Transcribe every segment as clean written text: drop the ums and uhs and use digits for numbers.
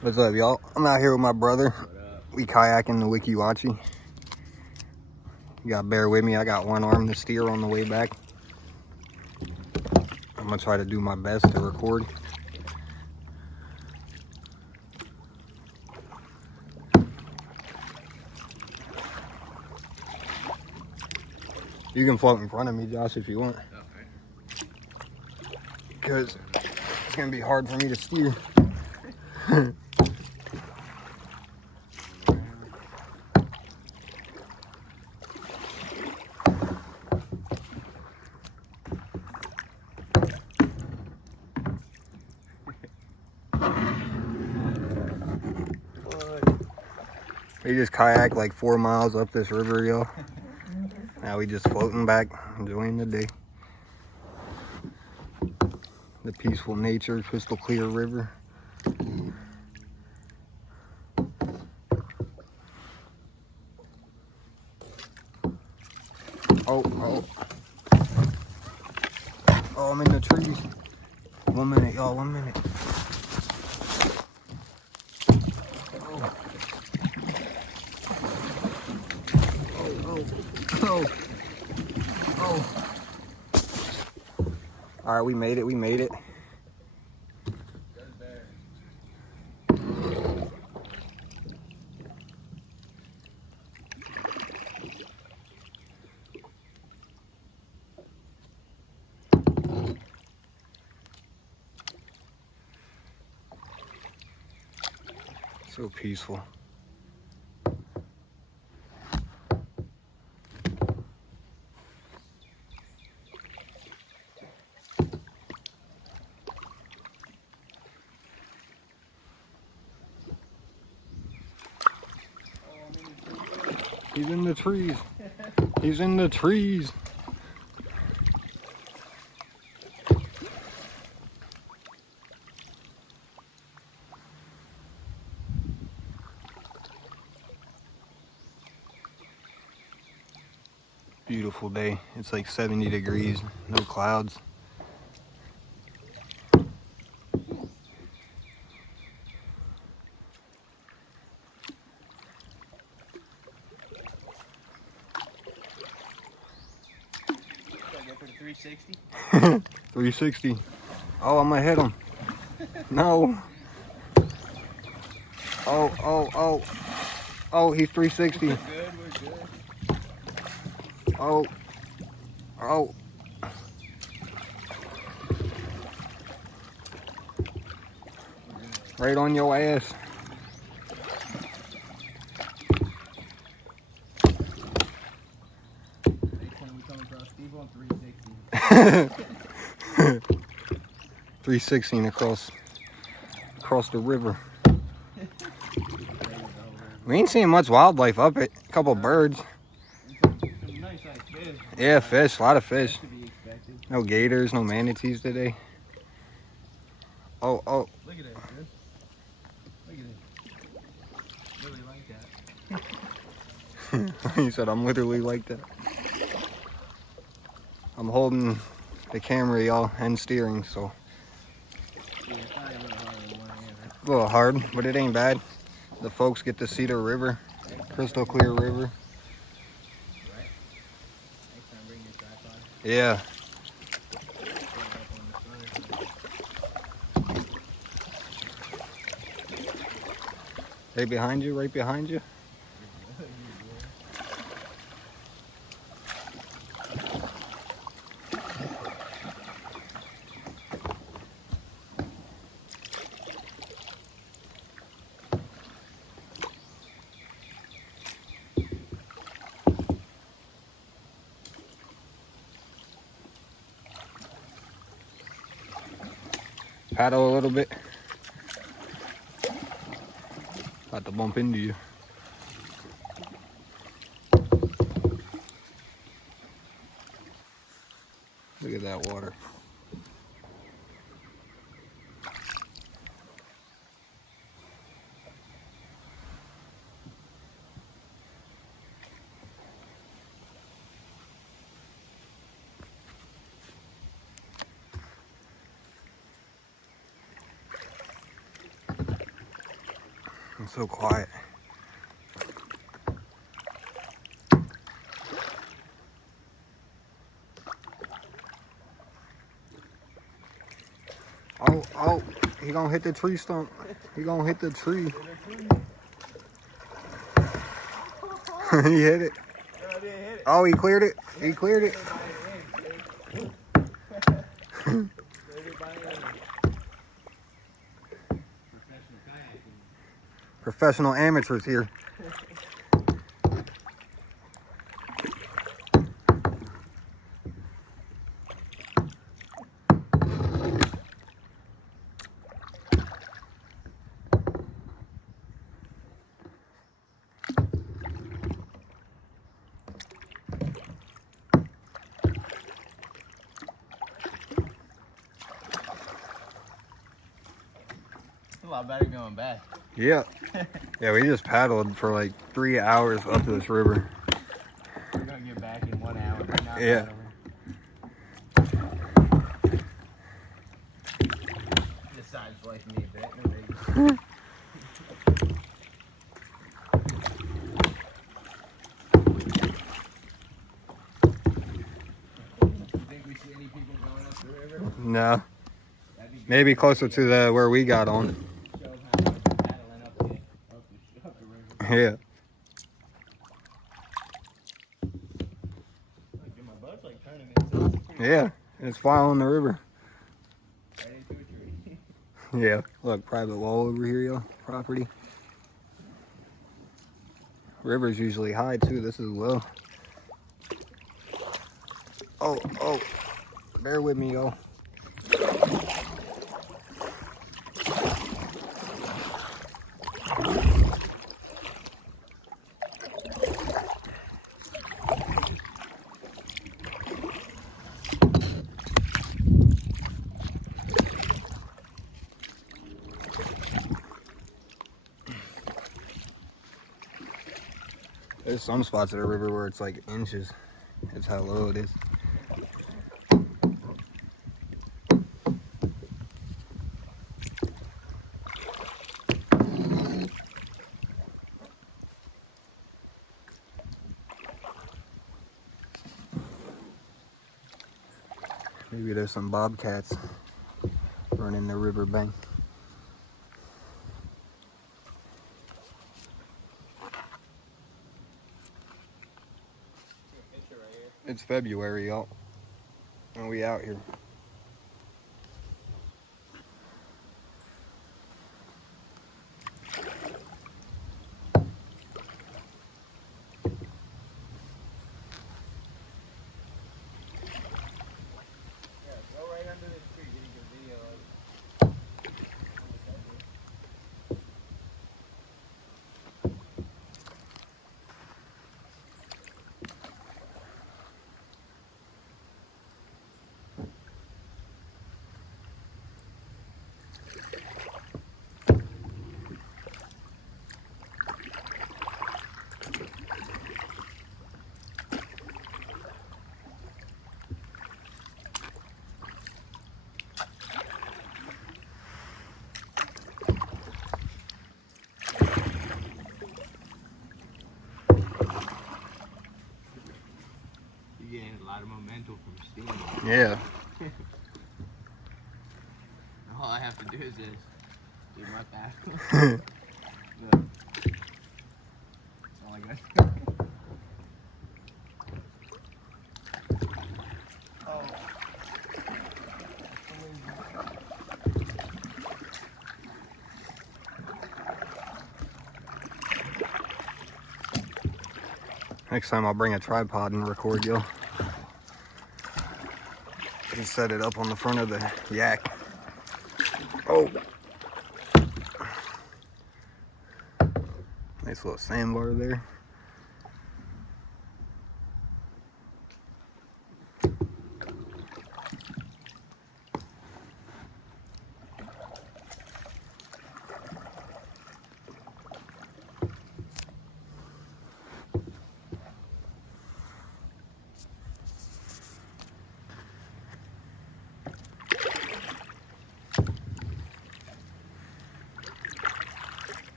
What's up, y'all? I'm out here with my brother. We kayaking the Weeki Wachee. You gotta bear with me. I got one arm to steer on the way back. I'm gonna try to do my best to record. You can float in front of me, Josh, if you want. Because it's gonna be hard for me to steer. We just kayaked like 4 miles up this river, y'all. Now we just floating back, enjoying the day. The peaceful nature, crystal clear river. Oh, I'm in the trees. 1 minute, y'all, 1 minute. Oh. All right, we made it. So peaceful. He's in the trees. He's in the trees. Beautiful day. It's like 70 degrees, no clouds. For the 360? 360. Oh, I'm gonna hit him. No. Oh, he's 360. We're good. Oh. Right on your ass. Next time we come across Steve on 360. 316 across the river. We ain't seeing much wildlife up it. A couple birds. Some nice sized fish. Yeah, fish. A lot of fish. To be expected. No gators, no manatees today. Oh. Look at that, dude. Look at it. Really like that. He said I'm literally like that. I'm holding the camera, y'all, and steering, so Yeah, it's probably a little harder than one hand. a little hard, but it ain't bad. The folks get to see the river, crystal clear river. Right? Next time bring your tripod. Yeah. Right behind you. Paddle a little bit. About to bump into you. Look at that water. It's so quiet. Oh, he gonna hit the tree stump. He gonna hit the tree. He hit it. No, I didn't hit it. Oh, he cleared it. He cleared it. Professional amateurs here. It's a lot better going back. Yeah. Yeah, we just paddled for like 3 hours up this river. We're gonna get back in 1 hour. Yeah. This side's like me a bit. Think we see any people going up the river? No. That'd be good. Maybe closer to the where we got on. Show them how much we're paddling up the river. Yeah. Look, dude, my boat's like turning itself. It's pretty Yeah. It's following the river. right into a tree. Yeah. Look, private wall over here, y'all. Property. River's usually high too. This is low. Oh. Bear with me, y'all. There's some spots of the river where it's like inches. That's how low it is. Maybe there's some bobcats running the riverbank. It's February, y'all, and we out here. Yeah, go right under this tree. Get a good video of it. You're getting a lot of momentum from steam. Yeah. All I have to do is this. Do my paddle. Look. That's all I got. Oh. Next time I'll bring a tripod and record y'all. Just set it up on the front of the yak. Oh. Nice little sandbar there.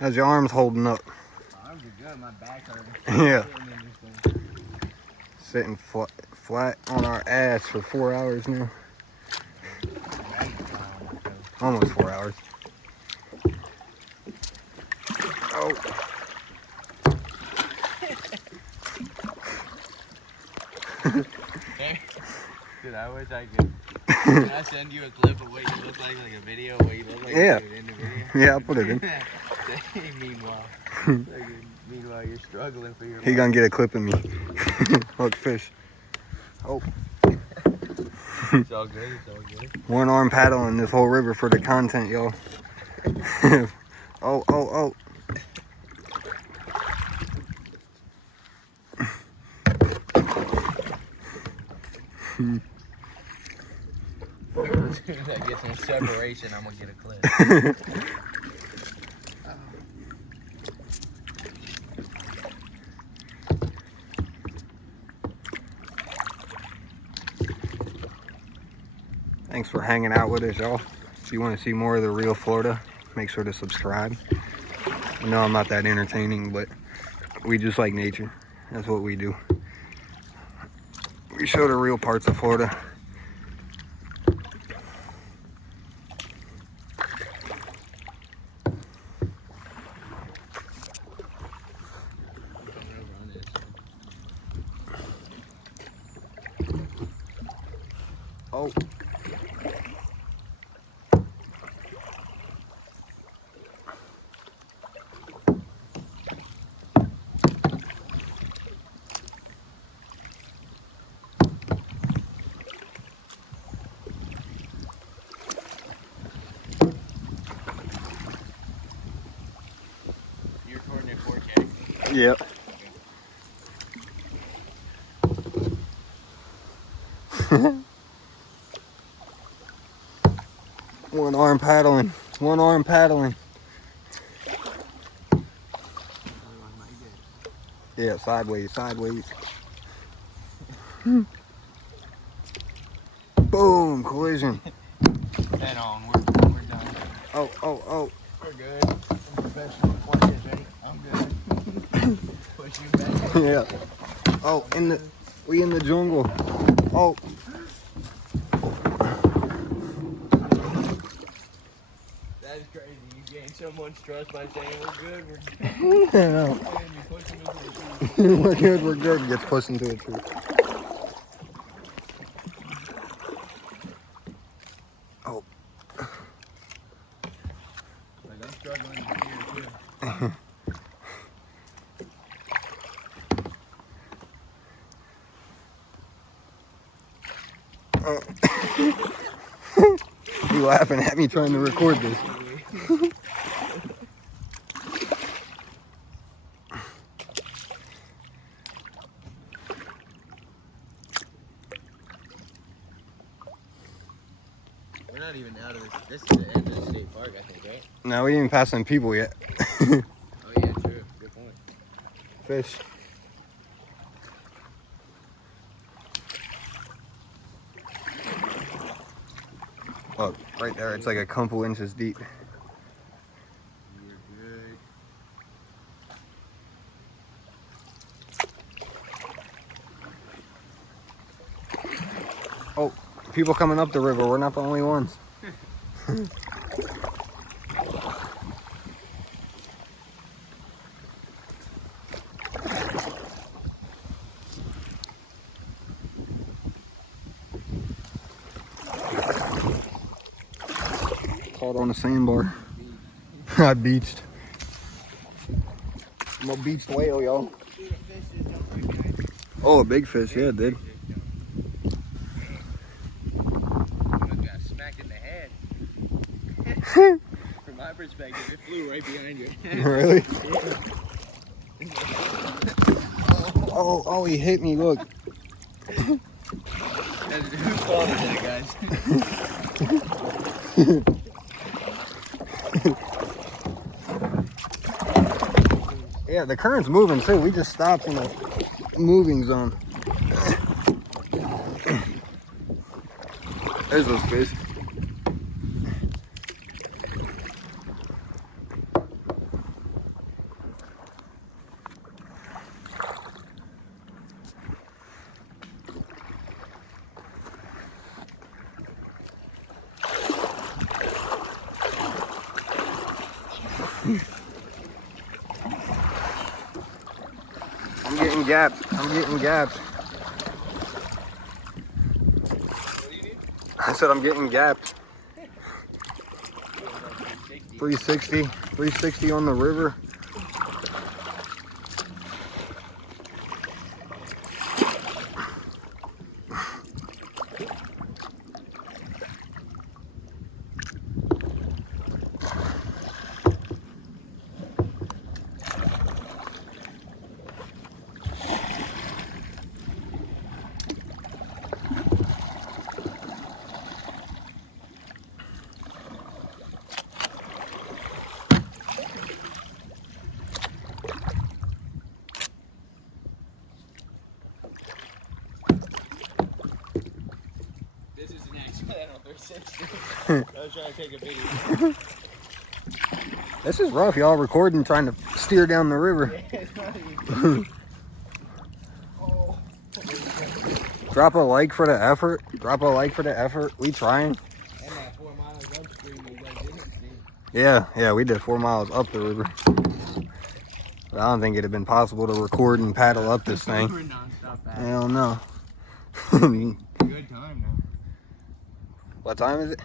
How's your arms holding up? Arms are good. My back hurting. Yeah. Sitting flat on our ass for 4 hours now. Almost 4 hours. Oh. Dude, I wish I could. Can I send you a clip of what you look like a video of what you look like Yeah. in the video? Yeah, I'll put it in. Meanwhile, you're struggling for your He life. gonna get a clip of me. Look, fish. Oh. It's all good, it's all good. One arm paddling this whole river for the content, y'all. Oh, oh, oh. As soon as I get some separation, I'm gonna get a clip. Thanks for hanging out with us, y'all. If you want to see more of the real Florida, make sure to subscribe. I know I'm not that entertaining, but we just like nature. That's what we do. We show the real parts of Florida. Oh. You're recording at 4K. Yep. One arm paddling. One arm paddling. Yeah, sideways, sideways. Boom, collision. Head on, we're done. Oh, oh, oh. We're good. I'm professional. Watch this, ready? I'm good. Push you back. Yeah. Oh, we in the jungle. Oh. That is crazy. You gain someone's trust by saying we're good, we're good. I know. And you push them into the tree. We're good, we're good. Gets pushed into a tree. Oh. Like I'm struggling here too. You laughing at me trying to record this. We're not even out of this. This is the end of the state park, I think, right? No, we ain't even passed some people yet. Oh yeah, true. Good point. Fish. Look, right there, it's like a couple inches deep. You're good. Oh, people coming up the river. We're not the only ones. Caught on a sandbar. I beached. I'm a beached whale, y'all. Oh, a big fish, yeah, it did. Got smacked in the head. From my perspective, it flew right behind you. Really? Oh, oh, he hit me, look. Whose fault is that, guys? Yeah, the current's moving too. We just stopped in a moving zone. There's those fish. I'm getting gapped. I'm getting gapped. What do you need? I said I'm getting gapped. 360. 360 on the river. This is an accident on 360. I was trying to take a video. This is rough, y'all recording, trying to steer down the river. Yeah, it's not even. Oh. Drop a like for the effort. Drop a like for the effort. We trying. And that 4 miles upstream we guys didn't see. Yeah, we did 4 miles up the river. But I don't think it'd have been possible to record and paddle up this thing. We're non-stop back. Hell no. Good time now. What time is it?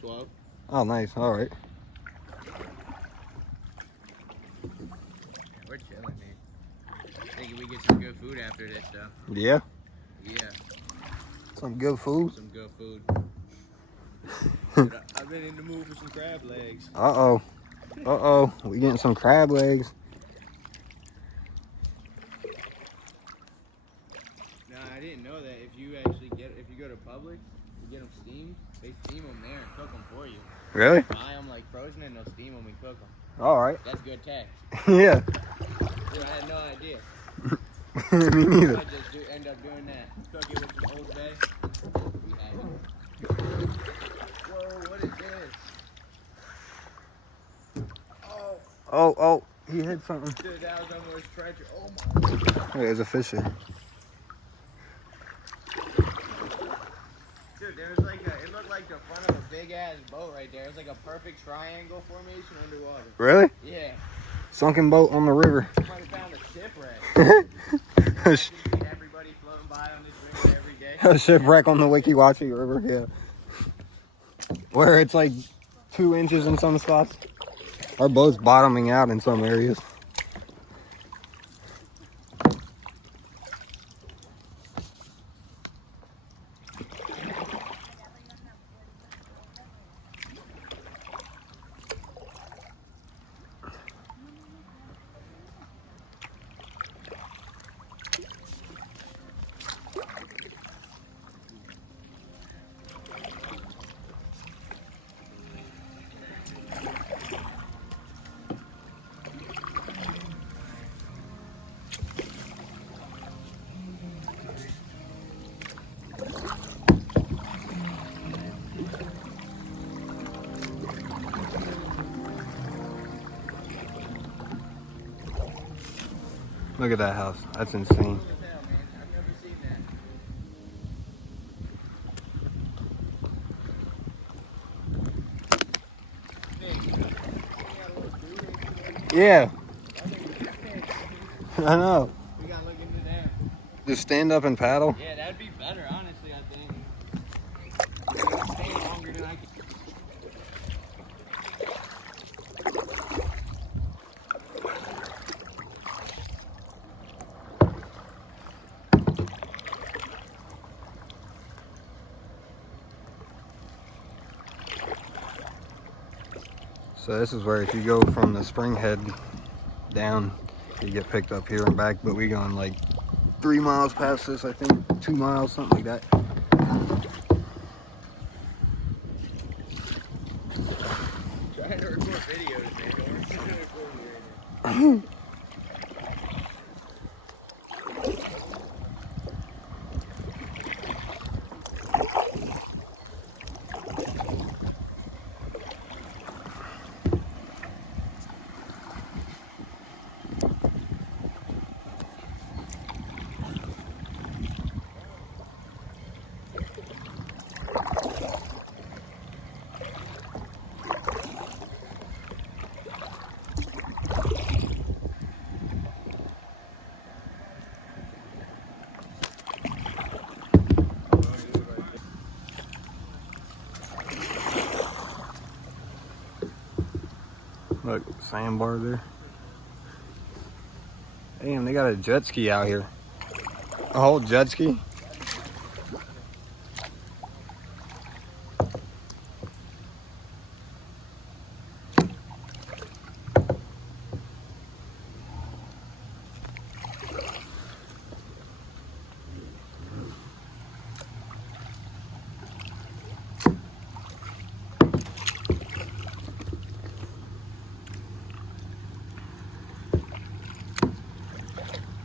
12. Oh, nice. All right. We're chilling, man. Thinking we get some good food after this, though. Yeah. Yeah, Some good food. some good food. Dude, I've been in the mood for some crab legs. Uh-oh. Uh-oh. We getting some crab legs. Nah, I didn't know that if you go to Publix, you get them steamed, they steam them there and cook them for you. Really? Buy them like frozen and they'll steam them and cook them. All right. That's good tech. Yeah. Dude, I had no idea. Me neither. I just end up doing that. Cook it with some Old Bay. We had it. Whoa, what is this? Oh, Oh, he hit something. dude, that was almost treasure. Oh my God. There's a fish here. Dude, there was like it looked like the front of a big ass boat right there. It was like a perfect triangle formation underwater. Really? Yeah. Sunken boat on the river. Might have found a shipwreck. A See everybody floating by on this river every day. a shipwreck on the Wachee River, yeah. Where it's like 2 inches in some spots. Our boat's bottoming out in some areas. Look at that house. That's insane. Cool as hell, man. I've never seen that. Yeah. I know. We gotta look into that. Just stand up and paddle. Yeah, that'd be better, honestly, I think. Stay longer than I can. So this is where if you go from the spring head down, you get picked up here and back, but we going like 3 miles past this, I think, 2 miles, something like that. Trying to record videos, man. Don't worry about recording right now. Look, sandbar there. Damn, they got a jet ski out here. A whole jet ski?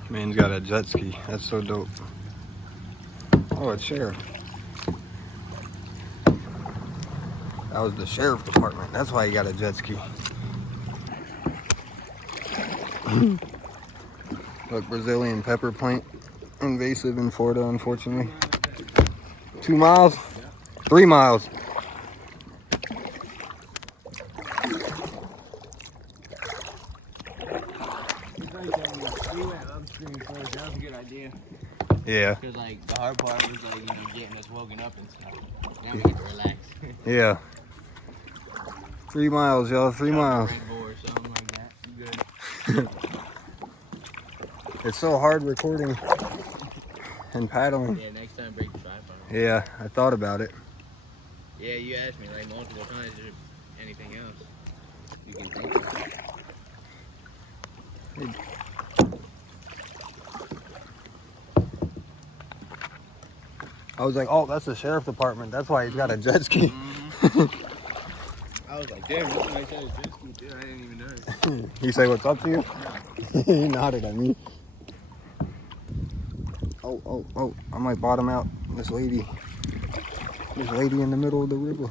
Man's got a jet ski. That's so dope. Oh, it's sheriff. That was the sheriff department. That's why he got a jet ski. Look, Brazilian pepper plant. Invasive in Florida, unfortunately. 2 miles? 3 miles. That was a good idea. Yeah. Because, like, the hard part was, like, you know, getting us woken up and stuff. Now we get to relax. Yeah. 3 miles, y'all. 3 miles. Red Bull or something like that. Good. It's so hard recording and paddling. Yeah, next time break the tripod. Yeah, I thought about it. Yeah, you asked me, like, multiple times, is there anything else you can think of? I was like, oh, that's the sheriff department. That's why he's got a jet ski. I was like, damn, this nice ass jet ski, dude. I didn't even know. He said, what's up to you? He nodded at me. Oh, I might bottom out this lady. This lady in the middle of the river.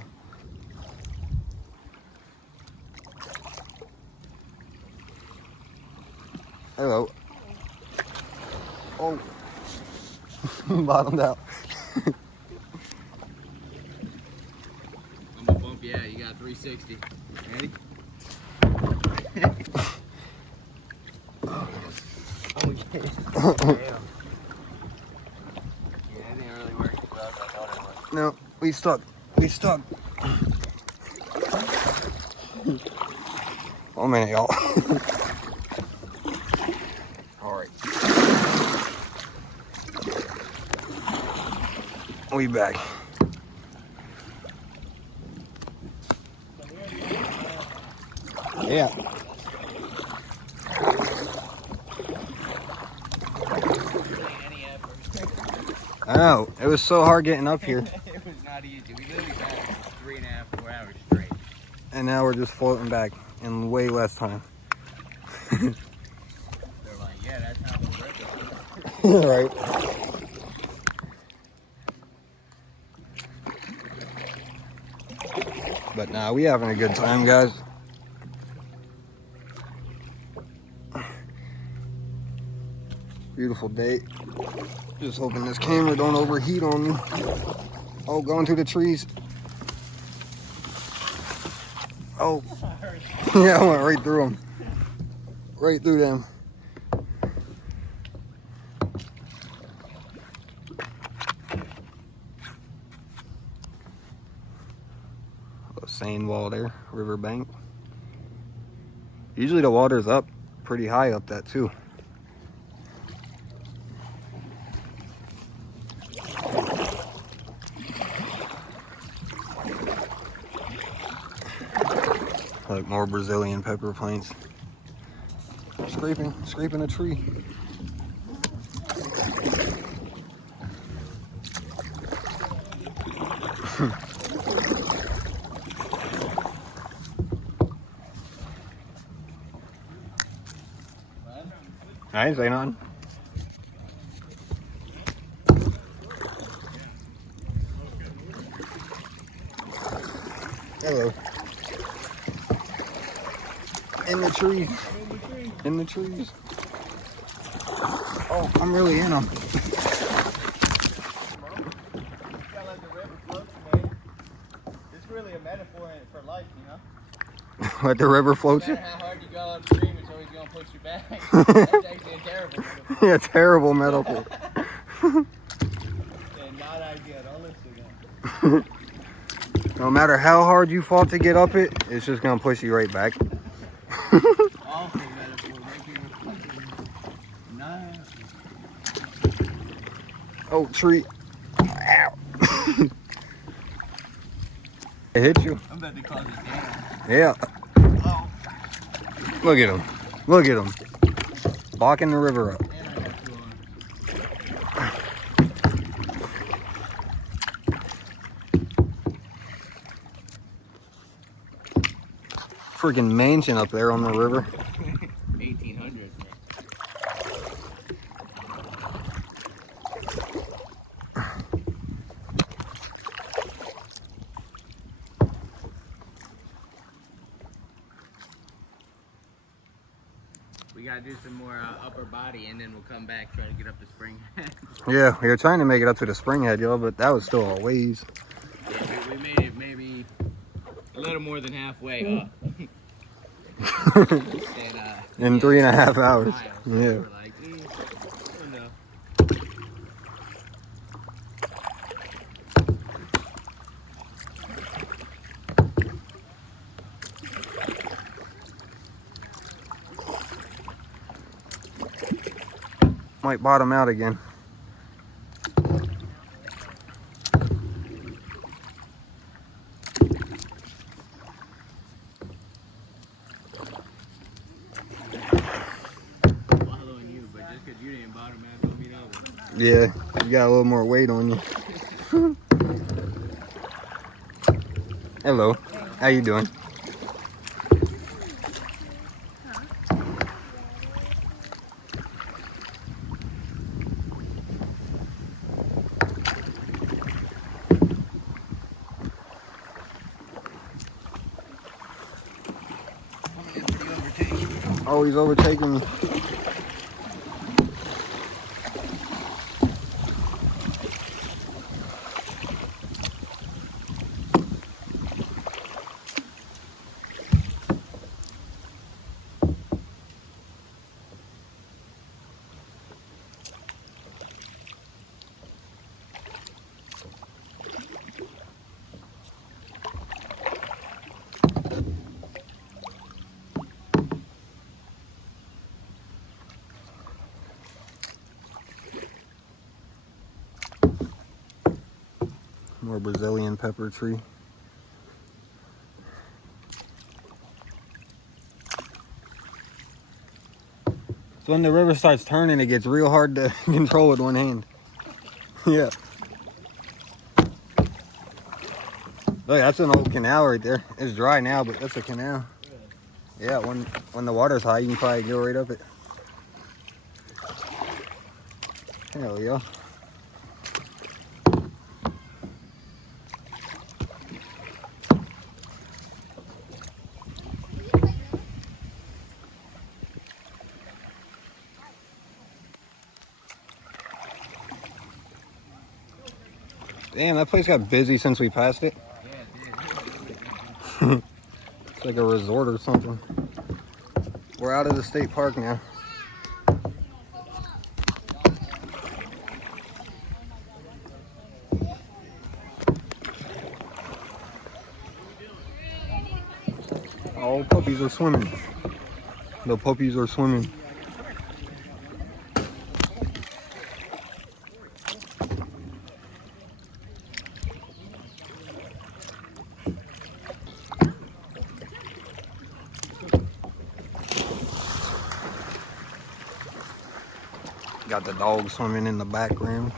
Hello. Oh. Bottomed out. I'm gonna bump you out. You got 360. Ready? Oh, yeah. Damn. Yeah, it didn't really work as well as I thought it would. No, we stuck. We stuck. Oh man, y'all. All right. We back. Yeah. I know. It was so hard getting up here. It was not easy. We literally got 3.5, 4 hours straight. And now we're just floating back in way less time. They're like, yeah, that's how we'll break it. Right. But nah, we having a good time, guys. Beautiful day. Just hoping this camera don't overheat on me. Oh, going through the trees. Oh. Yeah, I went right through them. Right through them. A sand wall there, river bank. Usually the water's up pretty high up that too. Like more Brazilian pepper plants. Scraping a tree. I ain't say nothing. Hello. In the trees. In the trees. Oh, I'm really in them. Gotta let the river float you, man. It's really a metaphor for life, you know? Let the river float No you? matter how hard you go upstream, it's always gonna push you back. That's actually a terrible metaphor. Yeah, terrible metaphor. Yeah, not ideal. Don't listen to that. No matter how hard you fought to get up it, it's just gonna push you right back. Awful metaphor, making a fucking nut. Oh, tree. Ow. It hit you. I'm about to cause a dam. Yeah. Oh. Look at him. Look at him. Blocking the river up. And I got two on. Freaking mansion up there on the river. 1800. We gotta do some more upper body, and then we'll come back try to get up the spring. Yeah, we were trying to make it up to the spring head, y'all, but that was still a ways. Yeah, we made it maybe a little more than halfway up. In 3.5 hours. Miles, so Yeah. we were like, enough. Might bottom out again. Following you, but just because you didn't bottom out don't mean I will. Yeah, you got a little more weight on you. Hello, how you doing? Coming in pretty overtaken. Oh, he's overtaking me. More Brazilian pepper tree. So when the river starts turning, it gets real hard to control with one hand. Yeah. Look, that's an old canal right there. It's dry now, but that's a canal. Yeah, when the water's high, you can probably go right up it. Hell yeah. Damn, that place got busy since we passed it. Yeah, It's like a resort or something. We're out of the state park now. All puppies are swimming. The puppies are swimming. Got the dogs swimming in the background.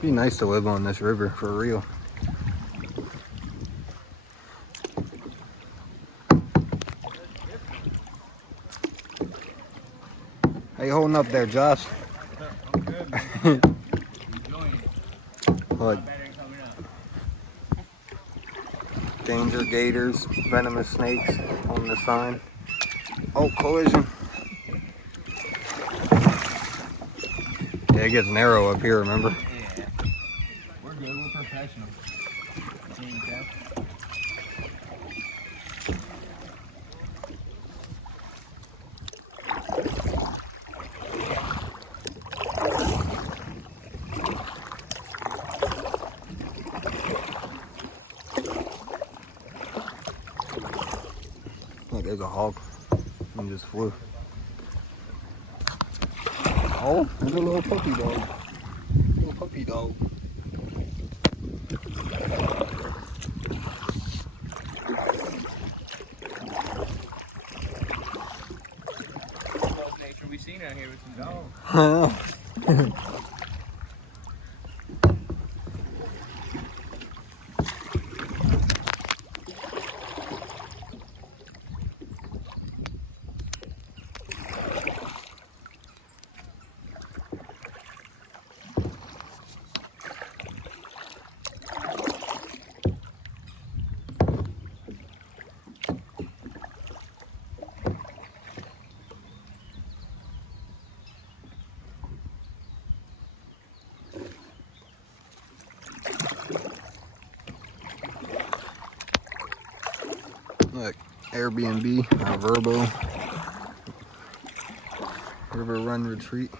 Be nice to live on this river, for real. How you holding up there, Josh? I'm good, man. Enjoying it. What? Better coming up. Danger gators, venomous snakes on the sign. Oh, collision. Yeah, it gets narrow up here, remember? Yeah. We're good. We're professional. Team cap. There's a hog. He just flew. Oh, there's a little puppy dog. Little puppy dog. Most nature we've seen out here with some dogs. Look, Airbnb, Verbo, River Run Retreat.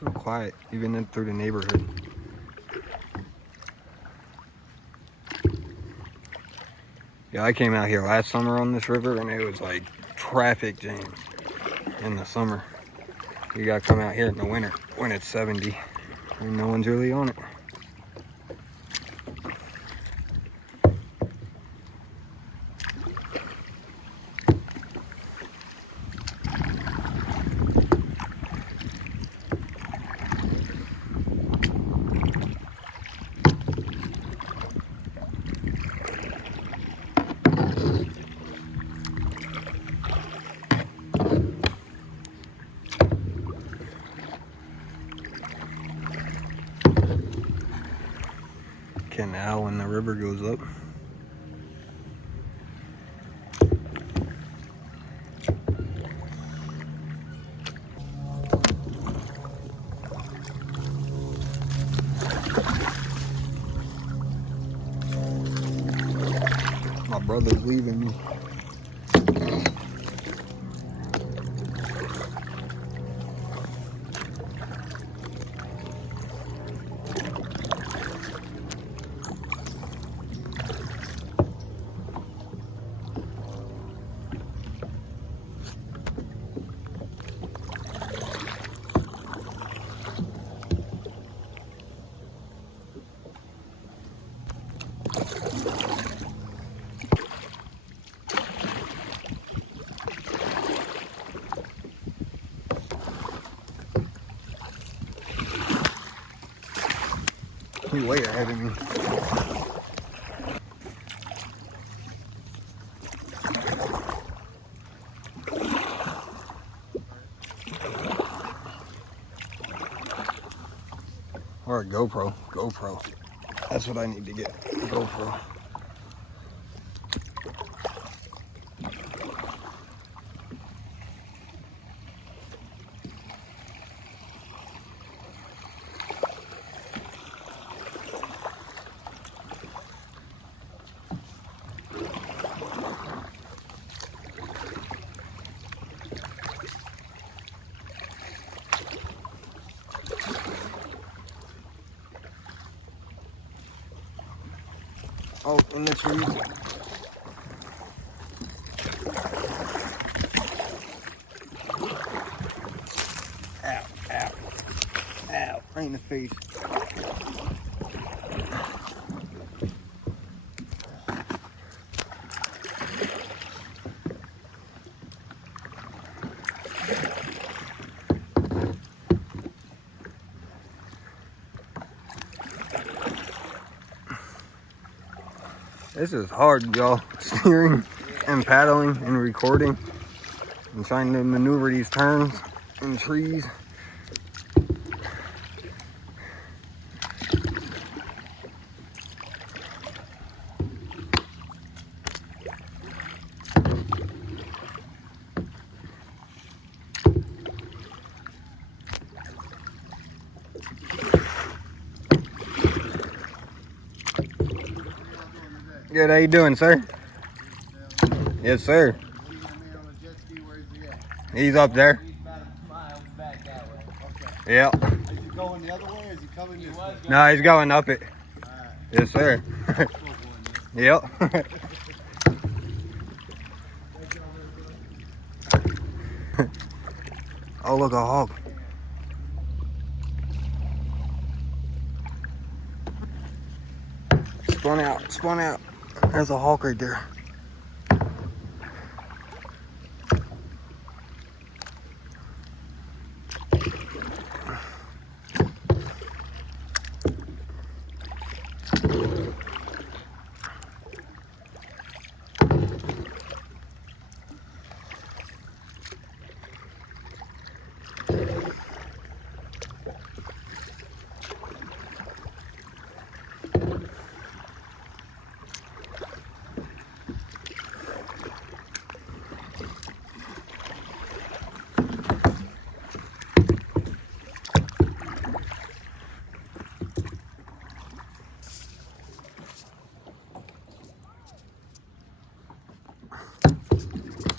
So quiet, even in through the neighborhood. Yeah, I came out here last summer on this river and it was like traffic jams in the summer. You gotta come out here in the winter when it's 70 and no one's really on it. Canal when the river goes up. My brother's leaving me. He's way ahead of me. Or a GoPro. GoPro. That's what I need to get. A GoPro. Oh, in the trees. Ow, ow, ow, right in the face. This is hard, y'all. Steering and paddling and recording and trying to maneuver these turns in trees. Good, how you doing, sir? Yes, sir. See the man on the jet ski, where's he at? He's up there. He's about a mile back that way. Okay. Yeah. Is he going the other way or is he coming this way? No, he's going up it. Alright. Yes, sir. Yep. Oh, look, a hawk. Spun out, spun out. There's a hawk right there.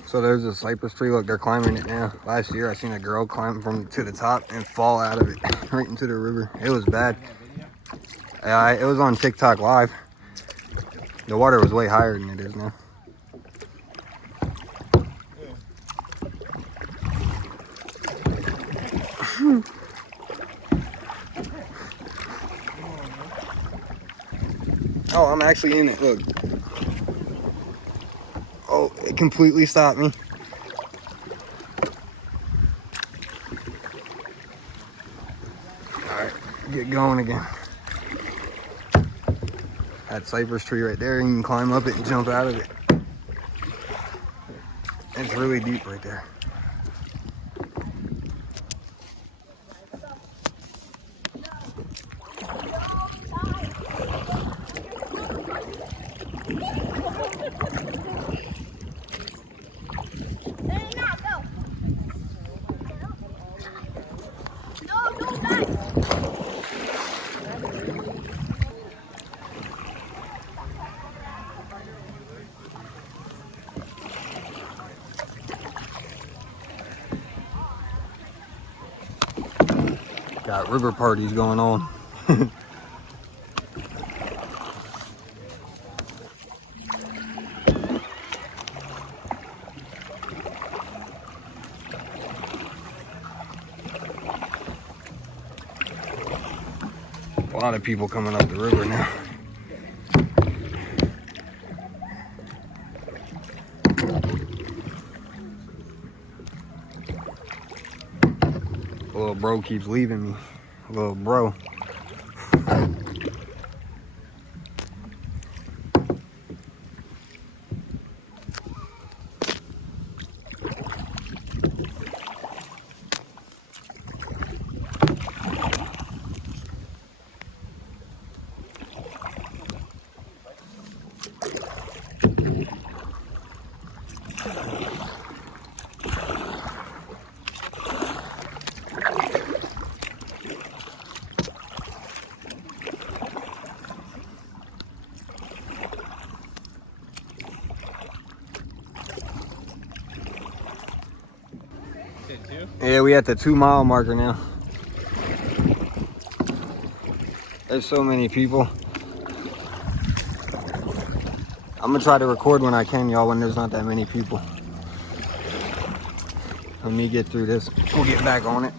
So there's a cypress tree. Look, they're climbing it now. Last year, I seen a girl climb to the top and fall out of it right into the river. It was bad. It was on TikTok Live. The water was way higher than it is now. Oh, I'm actually in it. Look. Oh, it completely stopped me. Alright, get going again. That cypress tree right there, you can climb up it and jump out of it. It's really deep right there. Got river parties going on. A lot of people coming up the river now. Little bro keeps leaving me. Little bro. Yeah, we at the 2 mile marker now. There's so many people. I'm gonna try to record when I can, y'all, when there's not that many people. Let me get through this. We'll get back on it.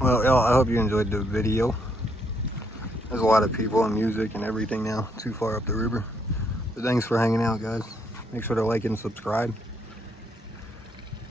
Well, y'all, I hope you enjoyed the video. There's a lot of people and music and everything now, too far up the river. But thanks for hanging out, guys. Make sure to like and subscribe.